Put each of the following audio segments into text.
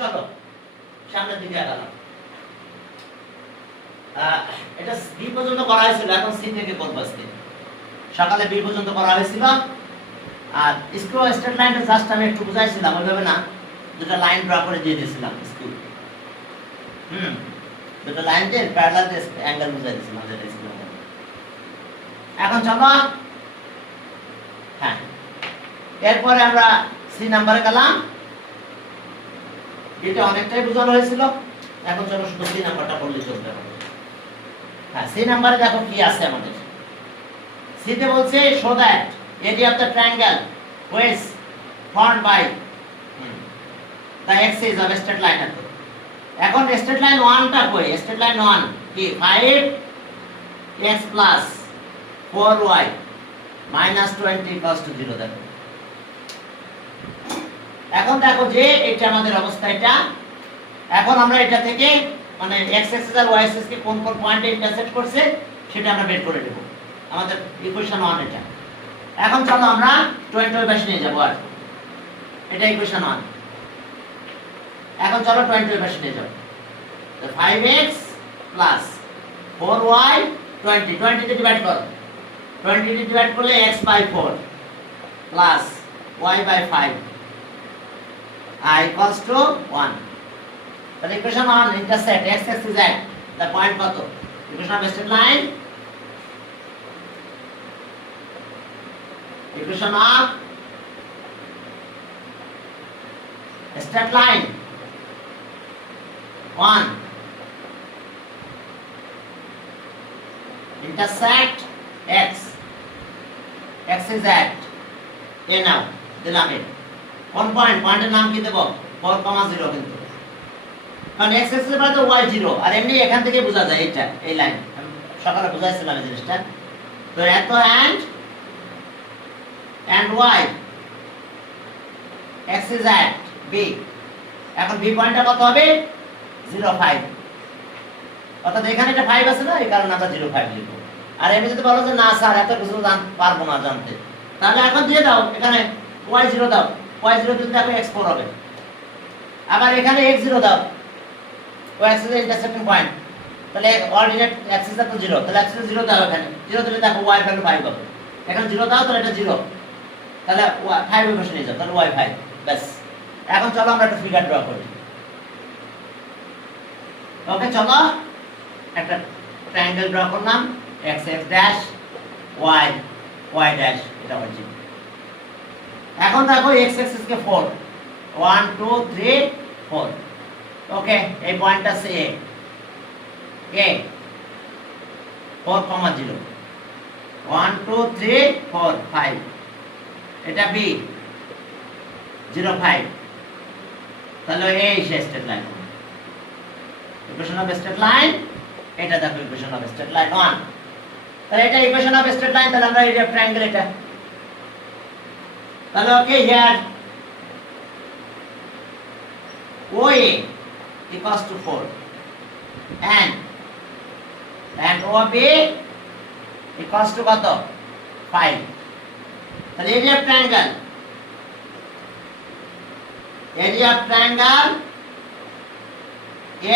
চলো সামনের দিকে আগালাম। এটা বি পর্যন্ত করা হয়েছিল, এখন সি থেকে করব আজকে। সকালে বি পর্যন্ত করা হয়েছিল, আর স্ক্রু স্ট্রেট লাইনটা জাস্ট আমি একটু বুঝাইছিলাম, ওইভাবে না, দুটো লাইন ড্র করে দিয়ে দিয়েছিলাম স্ক্রু। দুটো লাইন দিয়ে প্যারালাল অ্যাঙ্গেল বুঝাই দিয়েছিলাম যেটা স্ক্রু। এখন চলো, হ্যাঁ, এরপরে আমরা সি নাম্বারে গেলাম। এটা অনেকটাই বোঝানো হয়েছিল, এখন চলো শুধু সি নাম্বারটা পড়লে চলবে হবে। হ্যাঁ, সি নাম্বারে দেখো কি আছে আমাদের। সিতে বলছে show that area of the triangle was formed by the axis of straight line. এখন স্ট্রেট লাইন 1টা কই? স্ট্রেট লাইন 1 কি 5x plus 4y minus 20 equals to 0 দেখো। এখন দেখো যে এটা আমাদের অবস্থা, এটা এখন আমরা এটা থেকে মানে x অ্যাক্সিস আর y অ্যাক্সিস কে কোন কোন পয়েন্টে ইন্টারসেক্ট করছে সেটা আমরা বের করে দেব। আমাদের ইকুয়েশন 1 এটা। এখন চলো আমরা 20 ওই পাশে নিয়ে যাব, আর এটা ইকুয়েশন 1। এখন চলো 20 ওই পাশে নিয়ে যাব। তো 5x প্লাস 4y 20 তে ডিভাইড করো। 20 তে ডিভাইড করলে x by 4 plus y by 5 I equals to 1. তাহলে equation 1 intersect x axis at the point কত? Equation of straight line, equation of straight line 1 intersect x axis at a now দিলাম এ কোন point, পয়েন্টের নাম কি দেব? 4,0 কিন্তু, কারণ x axis এর তো y 0, আর এমনি এখান থেকে বোঝা যায় এটা এই লাইন, আমি সকালে বুঝাইছিলাম এই জিনিসটা। তো এত and y axis at b, এখন b পয়েন্টটা কত হবে? 0,5, অর্থাৎ এখানে এটা 5 আছে না, এই কারণে আমরা 0,5 লিখব। আর এমনি যদি বলো যে না স্যার এত কিছু পারবো না জানতে, তাহলে এখন দিয়ে দাও এখানে y 0 দাও, y0 দিলে দেখো x4 হবে। আবার এখানে x0 দাও, ও অ্যাক্সিস এর ইন্টারসেক্টিং পয়েন্ট, তাহলে অর্ডিনেট অ্যাক্সিস তো 0, তাহলে অ্যাক্সিস 0 দাও, এখানে 0 দিলে দেখো y ভ্যালু 5 হবে। এখানে 0 দাও, তাহলে এটা 0, তাহলে 5 এর পাশে নিয়ে যাও, তাহলে y 5। বাস, এখন চলো আমরা একটা ফিগার ড্র করি। ওকে, চলো একটা ট্রায়াঙ্গেল ড্র করলাম, x x dash y y dash, এটা হচ্ছে। এখন দেখো x অ্যাক্সিস কে 4, 1 2 3 4। ওকে, এই পয়েন্টটা আছে a 4,0 1 2 3 4 5, এটা b 0 5, তাহলে এই straight line. Equation of straight line, এটা দেখো ইকুয়েশন অফ স্ট্রেট লাইন 1, তাহলে এটা ইকুয়েশন অফ স্ট্রেট লাইন, তাহলে আমরা এরিয়া অফ ট্রায়াঙ্গেল এটা। তাহলে ওকে, here OA equals to 4 and OB equals to কত? 5। তাহলে area of triangle, area of triangle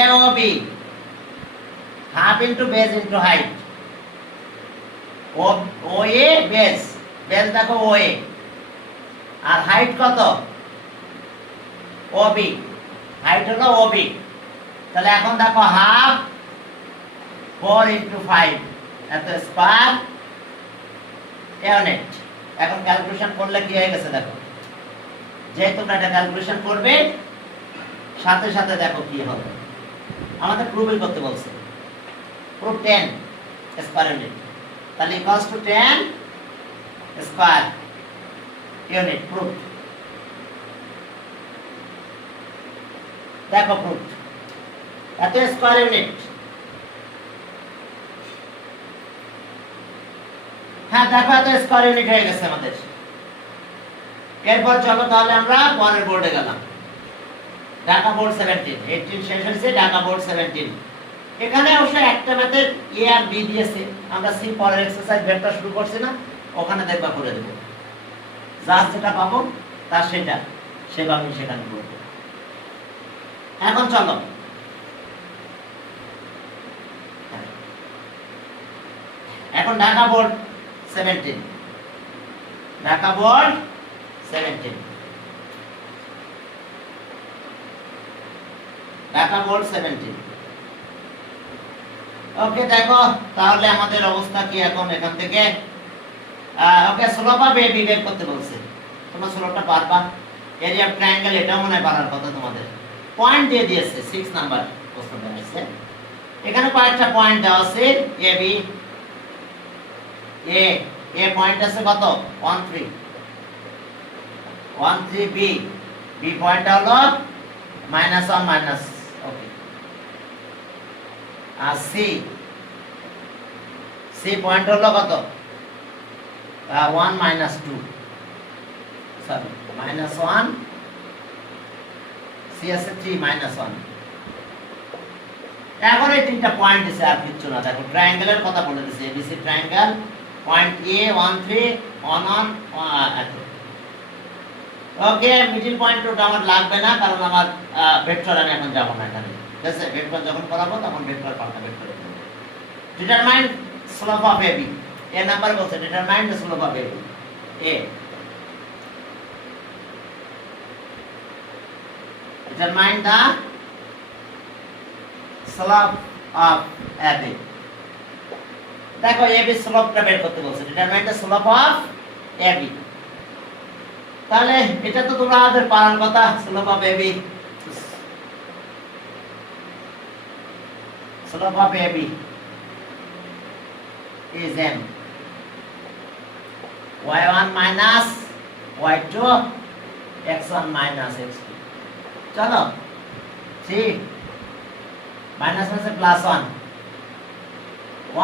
AOB half into base into height। OA base, base দেখো OA, আর height কত? OB, height হলো OB। তাহলে এখন দেখো হাফ 4 into 5 এত স্কয়ার ইউনিট। এখন ক্যালকুলেশন করলে কি হয়ে গেছে দেখো, যেহেতু এটা ক্যালকুলেশন করবে সাথে সাথে দেখো কি হবে। আমাদের প্রুফই করতে বলছে, প্রুফ 10 স্কয়ার ইউনিট, তাহলে equals to 10 square unit proof. দেখো প্রুফ, এত স্কয়ার ইউনিট। হ্যাঁ দেখো এত স্কয়ার ইউনিট হয়ে গেছে আমাদের। এরপর চলো তাহলে আমরা পরের বোর্ডে গেলাম, ঢাকা বোর্ড 17, 18 শেষ হয়েছে, ঢাকা বোর্ড 17। এখানে অবশ্য একটা ম্যাথের এ আর বি দিয়েছে, আমরা সি পরের এক্সারসাইজ ভেক্টর শুরু করছি না, ওখানে দেখবা করে দেব, জাস্ট যেটা পাবো তার সেটা সেভাবে সেখানে করব। এখন চলো এখন Dhaka board 17, Dhaka board 17, Dhaka board 17। ওকে দেখো তাহলে আমাদের অবস্থা কি এখন এখান থেকে ওকে স্লোপ অফ এবি বের করতে বলছে, তোমরা স্লোপটা পারবা। এরিয়া অফ ট্রায়াঙ্গেল এটাও মনে হয় পারার কথা তোমাদের। পয়েন্ট দিয়ে দিয়েছে 6 নাম্বার প্রশ্ন দেওয়া এখানে কয়েকটা পয়েন্ট দেওয়া আছে। এ বি এ পয়েন্ট আছে কত 1 3 1 3 বি বি পয়েন্ট হলো -1 মাইনাস ওকে আর সি পয়েন্ট হলো কত 1 মাইনাস 2 সরি -1 সি আছে 3 -1। এখন এই তিনটা পয়েন্ট দিছে আর কিছু না। দেখো ট্রায়াঙ্গেলের কথা বলে দিছে এবিসি ট্রায়াঙ্গেল পয়েন্ট এ 1 3 1 1 এত। ওকে মিডল পয়েন্ট ওটা আমার লাগবে না কারণ আমার ভেক্টর আমি এখন যাব না এখানে, ঠিক আছে? ভেক্টর যখন করাবো তখন ভেক্টর পাল্টা ভেক্টর করব। Determine slope of A B number বলছে determine the slope of A B determine the slope of AB। দেখো AB স্লোপটা বের করতে বলছে, determine the slope of AB। তাহলে এটা তো তোমরা আমাদের পারার কথা। slope of AB, slope of AB is m y1 minus y2 x1 minus x2। চলো সি মাইনাস মাইনাসে প্লাস 1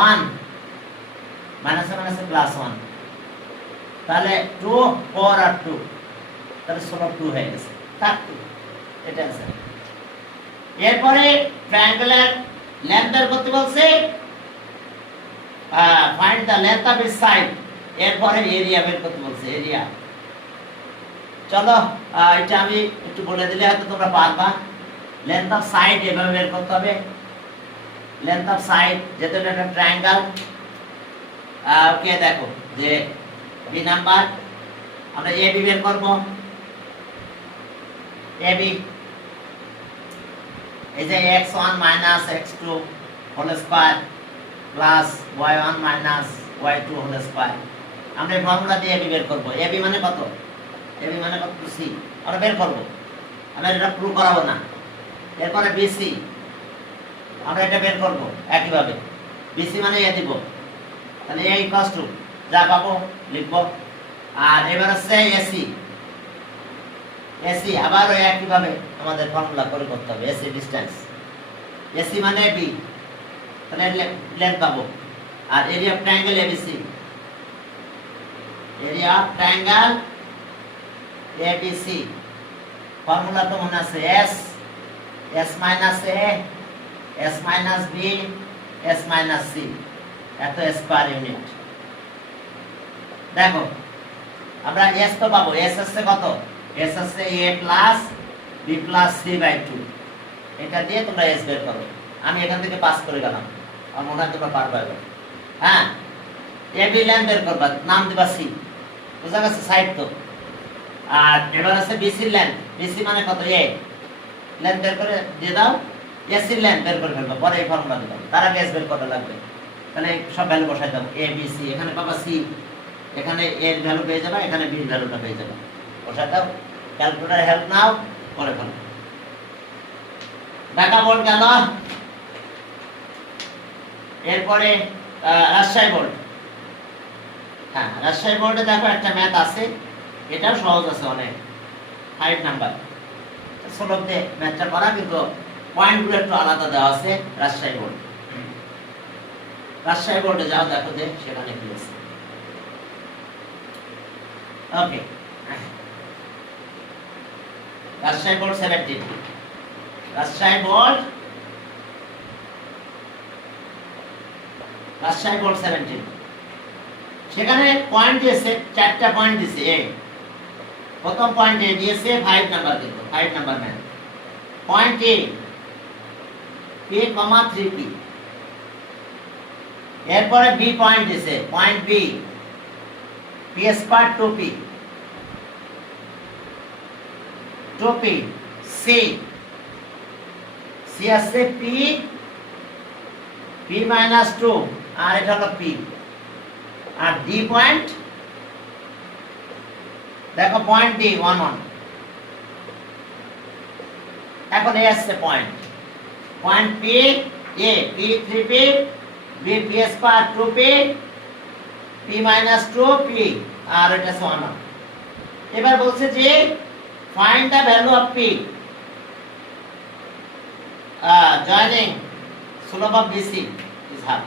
1 মাইনাসে মাইনাসে প্লাস 1 তাহলে 2 4 আর 2 তাহলে 2 হয়ে গেছে 32। এটা আছে। এরপরে ট্রায়াঙ্গুলার লেন্থ বের করতে বলছে, find the length of each side. এরপরে এরিয়া বের করতে বলছে, এরিয়া। চলো এটা আমি একটু বলে দিলে হয়তো তোমরা পারবা। লেন্থ অফ সাইড এভাবে বের করতে হবে। লেন্থ অফ সাইড যেহেতু এটা একটা ট্রায়াঙ্গেল, ওকে দেখো যে বি নাম্বার আমরা এ বি বের করব। এ বি এই যে x1 minus x2 whole square plus y1 minus y2 whole square. আমরা এই ফর্মুলা দিয়ে এবি বের করব। এবি মানে কত? এবি মানে কত সি আমরা বের করব, আমরা এটা প্রুভ করাবো না। এরপরে বিসি আমরা এটা বের করব একই ভাবে। বিসি মানে এ দিব, তাহলে এ ইকুয়ালস টু যা পাবো লিখব। আর এবার আছে এসি, এসি আবার ওই একই ভাবে আমাদের ফর্মুলা করে করতে হবে। এসি ডিসটেন্স, এসি মানে বি, তাহলে লেন্থ পাবো। আর area of triangle ABC, area of triangle ABC formula তো মনে আছে S S minus A S minus B S minus C এত স্কয়ার ইউনিট। দেখো আমরা এস তো পাবো, এস হচ্ছে কত? এস হচ্ছে A plus B plus C by 2। এটা দিয়ে তোমরা এস বের করো। আমি এখান থেকে পাস করে গেলাম, আর মনে হয় তোমরা পারবে। হ্যাঁ এ বি লেন্থ বের করবা, নাম দিবা সি, বুঝা গেছে? সাইড তো। আর এবার আছে বিসি লেন্থ, বিসি মানে কত? এ লেন্থ বের করে দিয়ে দাও, এসি লেন্থ বের করে ফেলবা, পরে এই ফর্মুলা দিবা। তার আগে এস বের করা লাগবে, তাহলে সব ভ্যালু বসাই দাও। এ বি সি, এখানে পাবা সি, এখানে এর ভ্যালু পেয়ে যাবে, এখানে বি ভ্যালুটা পেয়ে যাবে। বসাই দাও, ক্যালকুলেটর হেল্প নাও, করে ফেলো। ঢাকা বোর্ড গেল। এরপরে রাজশাহী বোর্ড। হ্যাঁ রাজশাহী বোর্ডে দেখো একটা ম্যাথ আছে, এটাও সহজ আছে অনেক, 5 নাম্বার। স্লোপ দিয়ে ম্যাথটা করা, কিন্তু পয়েন্টগুলো একটু আলাদা দেওয়া আছে। রাজশাহী বোর্ড, রাজশাহী বোর্ডে যাও, দেখো যে সেখানে কি আছে। Okay Rajshahi board 17, Rajshahi board, Rajshahi board 17। সেখানে পয়েন্ট দিয়েছে, 4টা পয়েন্ট দিয়েছে। এ প্রথম পয়েন্ট এ দিয়েছে 5 নাম্বার, কিন্তু 5 number math point A P comma 3p, এরপরে বি পয়েন্ট দিছে, point B P square 2p, 2p C, C আছে পি, পি মাইনাস 2, আর এটা হলো পি, আর ডি পয়েন্ট দেখো পয়েন্ট ডি 1 1, এখন এ আসছে point, point P A P 3p, B P square 2p, P minus 2p, আর এটা আছে 1 1। এবার বলছে যে find the value of P joining slope of BC is half.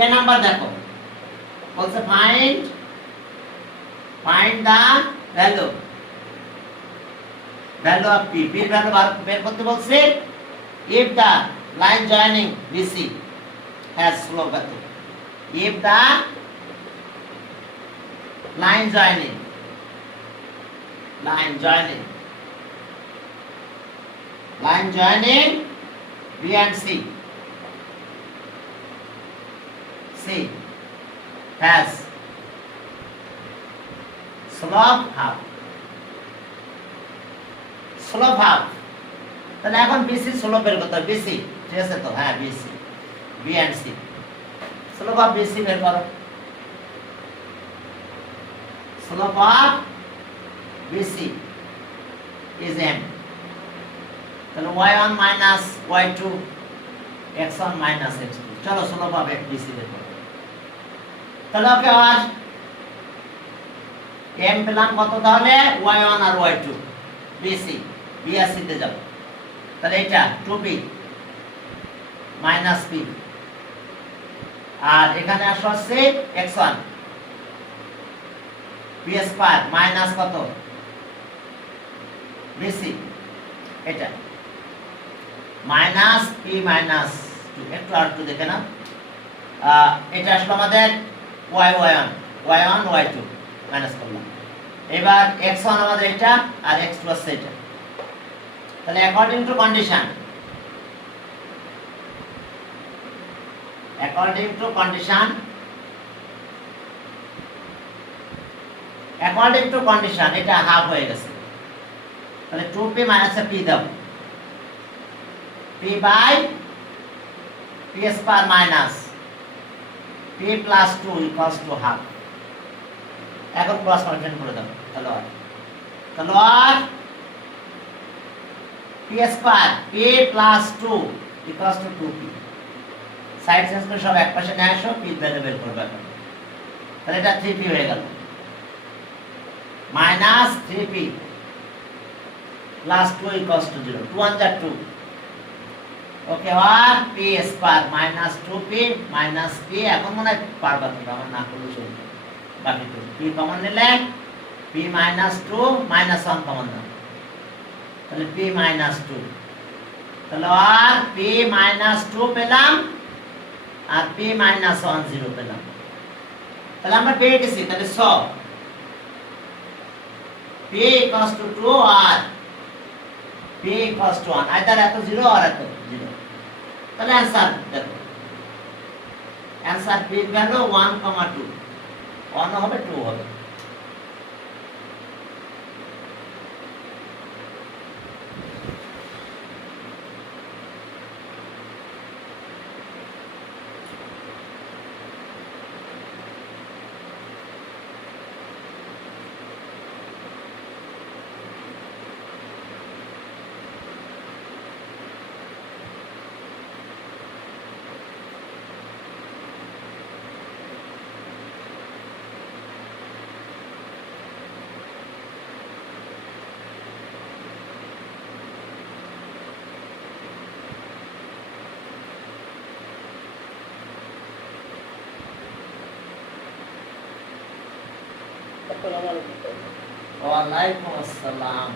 A number দেখো বলছে find the value of P, P এর value বের করতে বলছে if the line joining BC has slope কত, if the line joining B and C has slope half, তাহলে এখন BC slope বের করতে হবে, বিসি ঠিক আছে তো, হ্যাঁ BC, B and C, slope of BC বের করো, slope of BC is M, তাহলে y1 minus y2 x1 minus x2, চলো স্লোপ অফ বিসি বের করো। তাহলে ওকে আর এম পেলাম কত, তাহলে y1 আর y2 বিসি, বি আর সি তে যাব, তাহলে এটা 2p মাইনাস p, আর এখানে আসছে x1 p স্কয়ার মাইনাস কত bc, এটা মাইনাস p মাইনাস 2, একটু আর একটু দেখে না, এটা আসলে আমাদের y1 y2 মাইনাস করলাম, এবার x1 আমাদের এটা আর x2 আছে এটা, তাহলে অ্যাকর্ডিং টু কন্ডিশন এটা হাফ হয়ে গেছে, তাহলে 2p মাইনাস p দাও, p by p square minus p plus 2 equals to half, এখন ক্রস ফাংশন করে দাও, তাহলে p square p plus 2 equals to 2p, side change করে সব এক পাশে নিয়ে আসো, p ভ্যালু বের করবে, তাহলে এটা 3p হয়ে গেল, minus 3p plus 2 equals two 0, 2 1 যা 2, ওকে, আর p square minus 2p minus p, এখন মনে হয় পারবা তোমরা, আমার না করলে চলবে, বাকি তো p কমন নিলে p মাইনাস 2 মাইনাস 1 কমন নাও, তাহলে p মাইনাস 2, তাহলে আর p মাইনাস 2 পেলাম, আর p মাইনাস 1 0 পেলাম, তাহলে আমরা পেয়ে গেছি, তাহলে সব p ইকুয়ালস টু 2 আর p ইকুয়ালস টু 1, আইদার এত 0 আর এত 0, তাহলে অ্যানসার দেখো, অ্যানসার p এর ভ্যালু 1, 2, 1 হবে 2 হবে। ওয়ালাইকুম আসসালাম।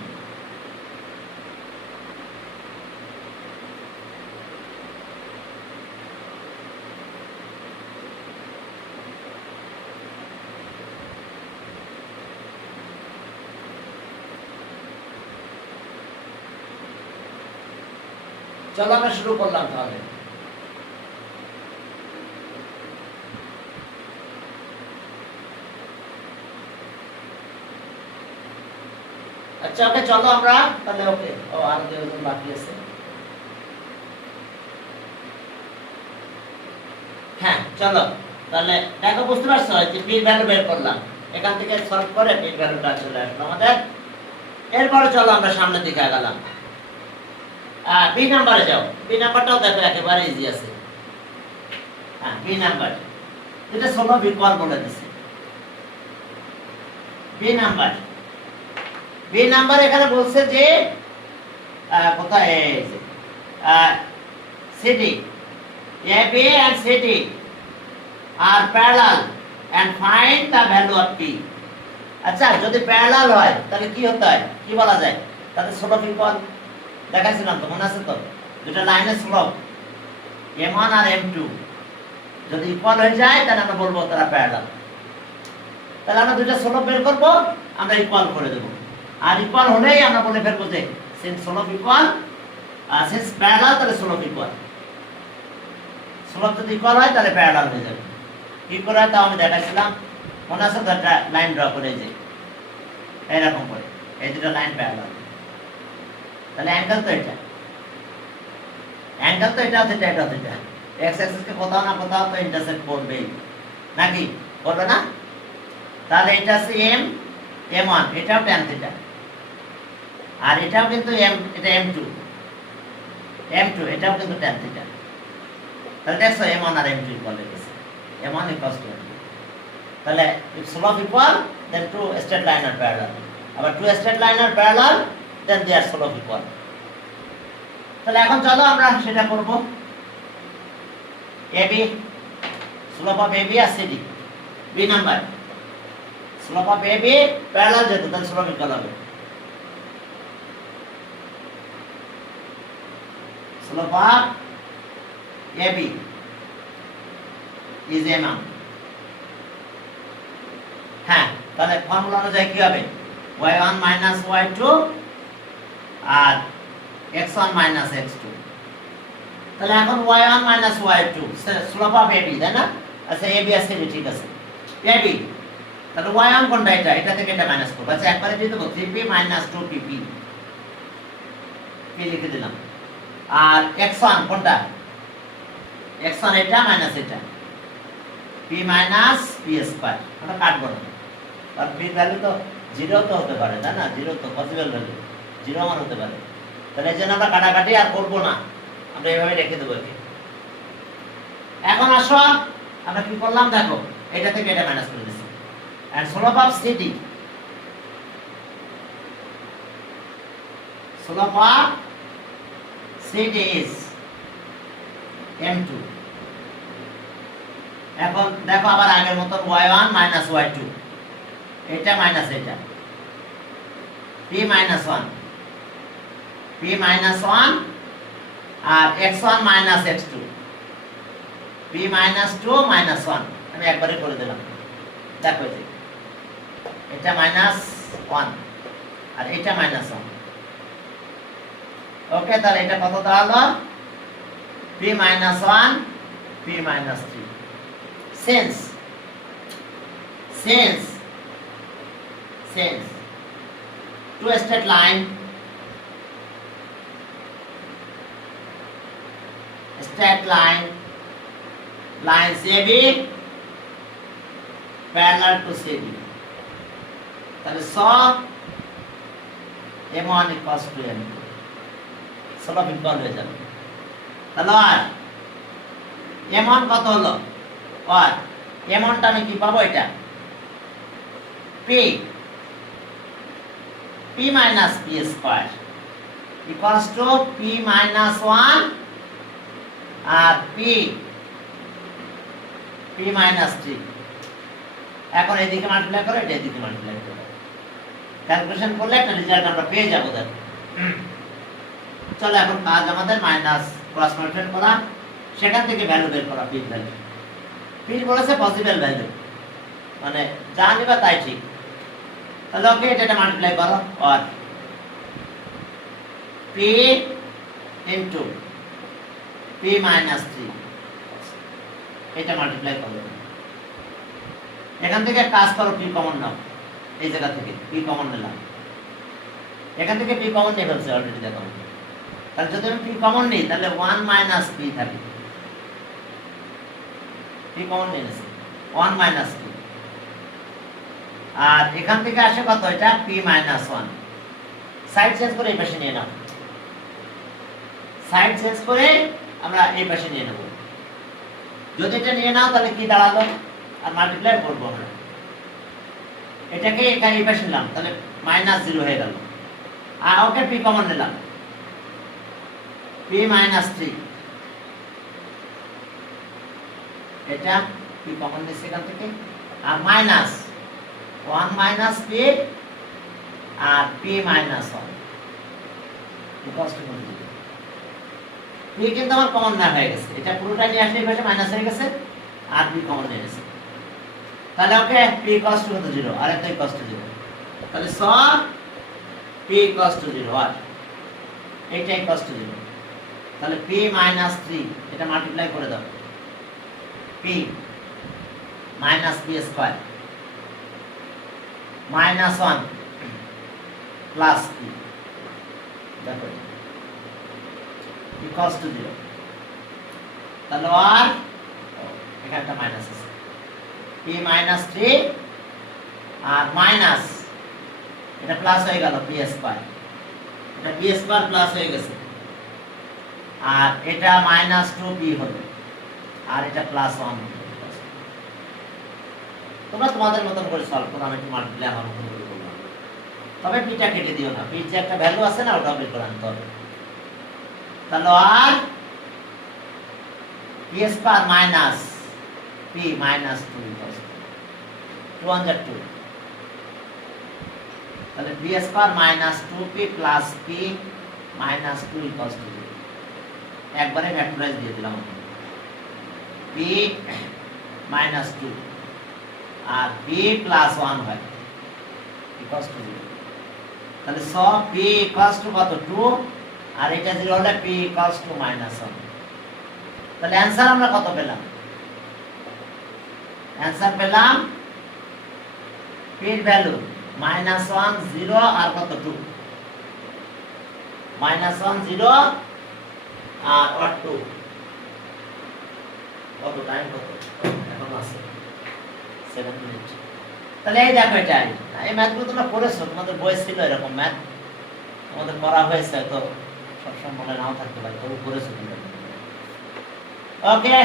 চলো আমরা শুরু করলাম তাহলে। আচ্ছা ওকে চলো আমরা তাহলে ওকে ও আর দুজন বাকি আছে। হ্যাঁ চলো তাহলে দেখো বুঝতে পারছো যে পি ভ্যালু বের করলাম, এখান থেকে সলভ করে পি ভ্যালুটা চলে আসলো আমাদের। এরপরে চলো আমরা সামনের দিকে আগালাম। বি নাম্বারে যাও। বি নাম্বারটাও দেখো একেবারে ইজি আছে। হ্যাঁ বি নাম্বার এটা ষোলো বিকল্প বলে দিছে। বি নাম্বার, বি নাম্বার এখানে বলছে যে কোথায় এই যে CD AB and CD are parallel and find the value of P। আচ্ছা যদি প্যারালাল হয় তাহলে কি হতে হয়, কি বলা যায়, তাহলে স্লোপ ইকুয়াল দেখাইছিলাম তো, মনে আছে তো, দুটো লাইনের স্লোপ M1 আর M2 যদি ইকুয়াল হয়ে যায় তাহলে আমরা বলবো তারা প্যারালাল। তাহলে আমরা দুটো স্লোপ বের করব, আমরা ইকুয়াল করে দেব, আর ইকুয়াল হলেই আমরা বলে ফেলবো যে since slope equal since parallel তাহলে স্লোপ ইকুয়াল। স্লোপ যদি ইকুয়াল হয় তাহলে প্যারালাল হয়ে যাবে। কি করে হয় তাও আমি দেখাইছিলাম, মনে আছে তো, একটা লাইন ড্র করে যে এরকম করে এই দুটো লাইন প্যারালাল, তাহলে অ্যাঙ্গেল তো এটা, অ্যাঙ্গেল তো এটা হচ্ছে এটা হচ্ছে এটা, এক্স অ্যাক্সিস কে কোথাও না কোথাও তো ইন্টারসেক্ট করবেই নাকি, করবে না? তাহলে এটা হচ্ছে M1, এটাও tan থিটা, আর এটাও কিন্তু এটা M2, এটাও কিন্তু tan থিটা। তাহলে দেখছো M1 আর M2 ইকুয়াল হয়ে গেছে, M1 equals to M2। তাহলে if slope equal then two straight line are parallel, আবার two straight line are parallel then their slope equal। তাহলে এখন চলো আমরা সেটা করব। AB slope of AB আর CD, B number slope of AB parallel যেহেতু তাহলে slope equal হবে slope of AB is M1। হ্যাঁ তাহলে ফর্মুলা অনুযায়ী কি হবে, y1 minus y2 আর x1 minus x2। তাহলে এখন y1 minus y2 slope of AB, তাই না? আচ্ছা AB আছে ঠিক আছে, AB তাহলে y1 কোনটা, এটা থেকে এটা মাইনাস করব। আচ্ছা একবারে দিয়ে দেব 3p minus 2pp, p লিখে দিলাম। আর x1 কোনটা, x1 এটা মাইনাস এটা, p minus p স্কয়ার, আমরা কাটবো না, আর p ভ্যালু তো 0 তো হতে পারে, তাই না? 0 তো পসিবল ভ্যালু, 0 মান হতে পারে। তাহলে এই জন্য আমরা কাটাকাটি আর করব না, আমরা এইভাবে রেখে দেবো একে। এখন আসো আমরা কি করলাম দেখো, এটা থেকে এটা মাইনাস করে দিছি। and slope of CD, slope of CD is M2। এখন দেখো আবার আগের মত y1 minus y2, এটা মাইনাস এটা, p minus 1, p minus 1 আর x1 minus x2, p minus 2 minus 1, আমি একবারে করে দিলাম। দেখো যে এটা মাইনাস 1 আর এটা মাইনাস 1, ওকে। তাহলে এটা কত দাঁড়ালো, p minus 1 p minus 3। since two straight line lines AB parallel to CD, তাহলে M1 equals to M2, সব ইকুয়াল হয়ে যাবে। তাহলে আর M1 কত হলো, আর M1 টা আমি কি পাবো, এটা p minus p square equals to p minus 1 আর p minus 3। এখন এদিকে মাল্টিপ্লাই করে এটা এদিকে মাল্টিপ্লাই করে ক্যালকুলেশন করলে একটা রেজাল্ট আমরা পেয়ে যাবো। দেখো চলো এখন কাজ আমাদের মাইনাস ক্রস মাল্টিপ্লাই করা, সেখান থেকে ভ্যালু বের করা, p ভ্যালু। p বলেছে পসিবল ভ্যালু, মানে যা নিবা তাই ঠিক। তাহলে ওকে এটা মাল্টিপ্লাই করো, আর p into p minus 3 এটা মাল্টিপ্লাই করবে। এখান থেকে কাজ করো, p কমন নাও, এই জায়গা থেকে p কমন নিলাম, এখান থেকে p কমন নিয়ে ফেলছে অলরেডি দেখো। তাহলে যদি আমি p কমন নিই তাহলে 1 minus p থাকে, p কমন নিয়ে নিয়েছি 1 minus p, আর এখান থেকে আসে কত, এটা p minus 1। সাইড চেঞ্জ করে এই পাশে নিয়ে নাও, সাইড চেঞ্জ করে আমরা এই পাশে নিয়ে নেব। যদি এটা নিয়ে নাও তাহলে কি দাঁড়ালো, আর মাল্টিপ্লাই করবো আমরা, এটাকে এখানে এই পাশে নিলাম তাহলে -0 হয়ে গেল, আর ওকে p কমন নিলাম, p minus 3, এটা p কমন নিছি এখান থেকে, আর মাইনাস 1 minus p আর p minus 1 equals to p কিন্তু আমার কমন না হয়ে গেছে, এটা পুরোটা নিয়ে আসলে এই পাশে মাইনাস হয়ে গেছে, আর p কমন নিয়ে গেছে। তাহলে ওকে p ইকুয়ালস টু 0 আর এটা ইকুয়ালস টু 0, তাহলে সব p ইকুয়ালস টু 0 আর এটা ইকুয়ালস টু 0। তাহলে p minus 3 এটা মাল্টিপ্লাই করে দাও, p minus p square minus 1 plus p, দেখো equals to 0। তাহলে আর এখানে একটা মাইনাস আছে, p minus 3 আর মাইনাস এটা প্লাস হয়ে গেল p স্কয়ার, এটা p স্কয়ার প্লাস হয়ে গেছে, আর এটা minus 2p হবে, আর এটা প্লাস 1 হবে। তোমরা তোমাদের মতন করে সলভ করো, আমি একটু মাল্টিপ্লাই আমার মতন করে করলাম, তবে পিটা কেটে দিও না, পির যে একটা ভ্যালু আছে না ওটা বের করে আনতে হবে। তাহলে আর p square minus p minus 2 equals 2 তাহলে p square minus 2p plus p minus 2 equals 0। একবারে ফ্যাক্টরাইজ দিয়ে দিলাম, p minus 2 আর p plus 1 হয় ইকুয়ালস টু 0। তাহলে সব p ইকুয়ালস টু কত 2, আর এটা 0 হলে p ইকুয়ালস টু -1। তাহলে অ্যানসার আমরা কত পেলাম, অ্যানসার পেলাম p এর ভ্যালু -1 0 আর কত 2, -1 0 আর 2, কত টাইম কত এখন আছে 7 মিনিট। তাহলে এই দেখো এটা, এই ম্যাথগুলো তোমরা পড়েছো, তোমাদের বই ছিল এরকম ম্যাথ, তোমাদের পড়া হয়েছে, তো সবসময় মনে নাও থাকতে পারে, তবু পড়েছো তোমরা। ওকে,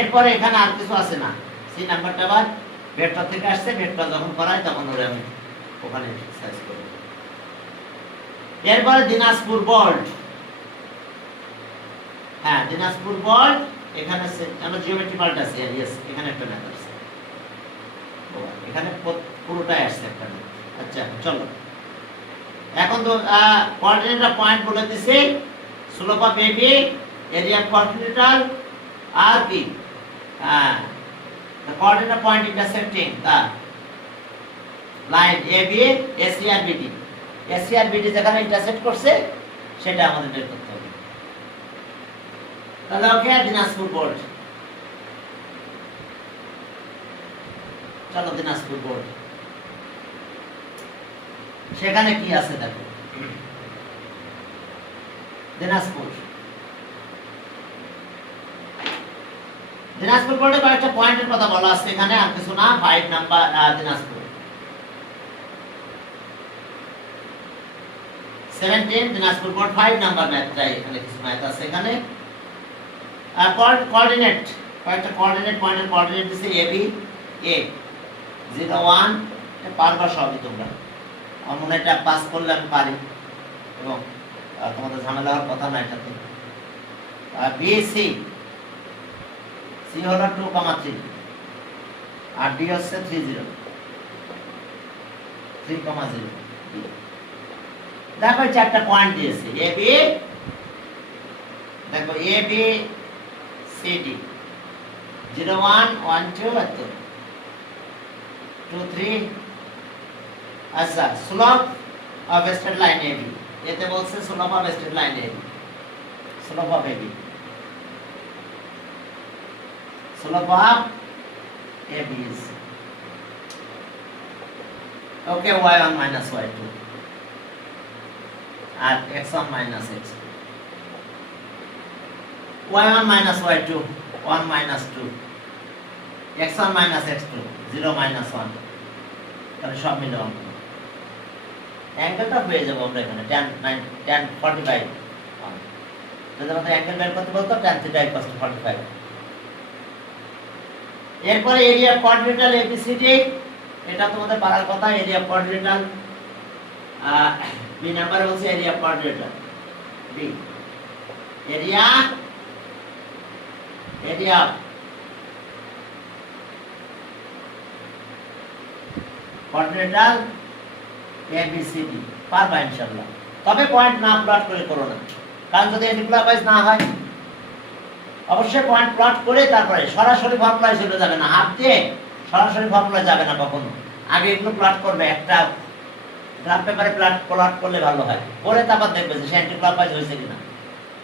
এরপরে এখানে আর কিছু আছে না, সেই নাম্বারটা আবার ভেক্টর থেকে আসছে, ভেক্টর যখন করায় তখন ওরে আমি ওখানে সার্চ করব। এরপরে দিনাজপুর বোর্ড, হ্যাঁ দিনাজপুর বোর্ড, এখানে আমরা জিওমেট্রি পার্ট আছে, यस এখানে একটা ম্যাথ আছে, এখানে পুরোটাই আসছে একটা ম্যাথ। আচ্ছা চলো, এখন তো কোঅর্ডিনেটর পয়েন্ট বলে দিছি, slope of AB, area of coordinator আর কি, the coordinate point intersecting the line AB, AC আর BD, AC আর BD যেখানে ইন্টারসেক্ট করছে সেটা আমাদের বের করতে হবে। তাহলে ওকে, দিনাজপুর বোর্ড, চলো দিনাজপুর বোর্ড, সেখানে কি আছে দেখো। দিনাজপুর বোর্ডে কয়েকটা পয়েন্টের কথা বলা আছে এখানে, আর কিছু না। 5 number Dinajpur 17 Dinajpur board 5 number ম্যাথটাই, এখানে কিছু ম্যাথ আছে এখানে। কোঅর্ডিনেট, কয়েকটা কোঅর্ডিনেট পয়েন্টের কোঅর্ডিনেট দিছে AB A 0 1, এটা পারবা সবই তোমরা, আমার মনে এটা পাস করলে আমি পারি, এবং তোমাদের ঝামেলা হওয়ার কথা না এটাতে। BC, C হলো 2,3 আর D হচ্ছে 3,0 3,0। দেখো চারটা পয়েন্ট দিয়েছে, AB দেখো AB CD 0 1 1 2 আর 2 3। আচ্ছা, slope of straight line AB, এতে বলছে slope of straight line AB, slope of AB. Slope of AB is okay, y1 minus y2 and x1 minus x2. y1 minus y2 1 minus 2, x1 minus x2 0 minus 1, তাহলে সব মিলে অঙ্ক অ্যাঙ্গেলটা পেয়ে যাবো আমরা এখানে tan 45 যদি আমাদের অ্যাঙ্গেল বের করতে বলতো tan θ equals to 45। এরপরে এরিয়া কোয়াড্রিলেটারাল এবিসিডি, এটা তোমাদের পারার কথা। এরিয়া কোয়াড্রিলেটারাল বি নাম্বার হচ্ছে area quadrilateral B, area quadrilateral ABCD পারবা ইনশাআল্লাহ। তবে পয়েন্ট না প্লট করে করো না, কারণ যদি এন্টিক্লকওয়াইজ না হয় অবশ্যই পয়েন্ট প্লট করে তারপরে সরাসরি ফর্মুলায় চলে যাবে না, হাত দিয়ে সরাসরি ফর্মুলায় যাবে না কখনো। আগে এগুলো প্লট করবে, একটা গ্রাফ পেপারে প্লট করলে ভালো হয়, পরে তারপর দেখবে যে সে এন্টিক্লকওয়াইজ হয়েছে কিনা,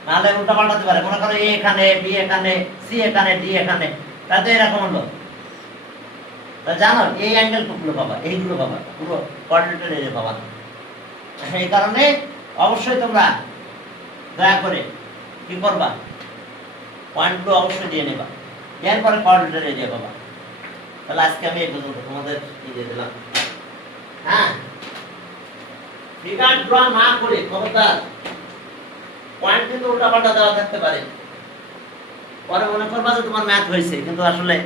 নাহলে উল্টা পাল্টাতে পারে। মনে করো এ এখানে, বি এখানে, সি এখানে, ডি এখানে, তাতে এরকম হলো। তা জানো এই অ্যাঙ্গেল টুকলো পাবা, এইগুলো পাবা, পুরো কোঅর্ডিনেটর এরিয়া পাবা না। এই কারণে অবশ্যই তোমরা দয়া করে কি করবা, পয়েন্টগুলো অবশ্যই দিয়ে নেবা, এরপরে কোঅর্ডিনেটর এরিয়া পাবা। তাহলে আজকে আমি এই পর্যন্ত তোমাদের দিয়ে দিলাম। হ্যাঁ, ফিগার ড্র না করে খবরদার, পয়েন্ট কিন্তু উল্টা পাল্টা দেওয়া থাকতে পারে, পরে মনে করবা যে তোমার ম্যাথ হয়েছে, কিন্তু আসলে